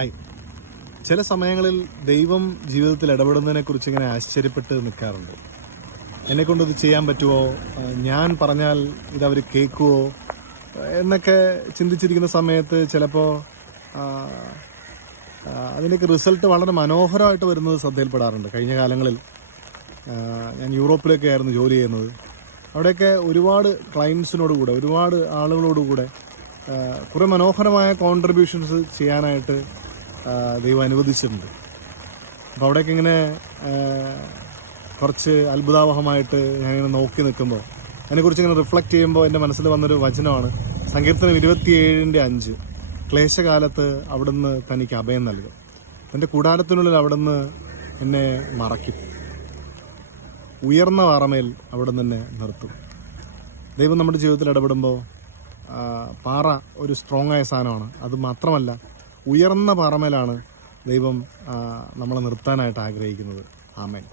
Hi. ചില സമയങ്ങളിൽ ദൈവം ജീവിതത്തിൽ ഇടപെടുന്നതിനെക്കുറിച്ച് ഇങ്ങനെ ആശ്ചര്യപ്പെട്ട് നിൽക്കാറുണ്ട്. എന്നെക്കൊണ്ടത് ചെയ്യാൻ പറ്റുമോ, ഞാൻ പറഞ്ഞാൽ ഇതവർ കേൾക്കുമോ എന്നൊക്കെ ചിന്തിച്ചിരിക്കുന്ന സമയത്ത് ചിലപ്പോൾ അതിൻ്റെയൊക്കെ റിസൾട്ട് വളരെ മനോഹരമായിട്ട് വരുന്നത് ശ്രദ്ധയിൽപ്പെടാറുണ്ട്. കഴിഞ്ഞ കാലങ്ങളിൽ ഞാൻ യൂറോപ്പിലൊക്കെ ആയിരുന്നു ജോലി ചെയ്യുന്നത്. അവിടെയൊക്കെ ഒരുപാട് ക്ലയൻസിനോട് കൂടെ, ഒരുപാട് ആളുകളോടുകൂടെ കുറേ മനോഹരമായ കോൺട്രിബ്യൂഷൻസ് ചെയ്യാനായിട്ട് ദൈവം അനുവദിച്ചിട്ടുണ്ട്. അപ്പോൾ അവിടേക്ക് ഇങ്ങനെ കുറച്ച് അത്ഭുതാവഹമായിട്ട് ഞാനിങ്ങനെ നോക്കി നിൽക്കുമ്പോൾ അതിനെക്കുറിച്ച് ഇങ്ങനെ റിഫ്ലക്റ്റ് ചെയ്യുമ്പോൾ എൻ്റെ മനസ്സിൽ വന്നൊരു വചനമാണ് സങ്കീർത്തനം 27:5. ക്ലേശകാലത്ത് അവിടുന്ന് തനിക്ക് അഭയം നൽകും, എൻ്റെ കൂടാരത്തിനുള്ളിൽ അവിടുന്ന് എന്നെ മറയ്ക്കും, ഉയർന്ന പാറമേൽ അവിടുന്ന് എന്നെ നിർത്തും. ദൈവം നമ്മുടെ ജീവിതത്തിൽ ഇടപെടുമ്പോൾ പാറ ഒരു സ്ട്രോങ് ആയ സാധനമാണ്. അത് മാത്രമല്ല, ഉയർന്ന പാറമേലാണ് ദൈവം നമ്മളെ നിർത്താനായിട്ട് ആഗ്രഹിക്കുന്നത്. ആമേൻ.